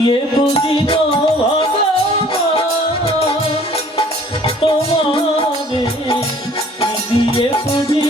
দিয়ে পুজি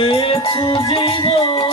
দিয়েছ জীবন?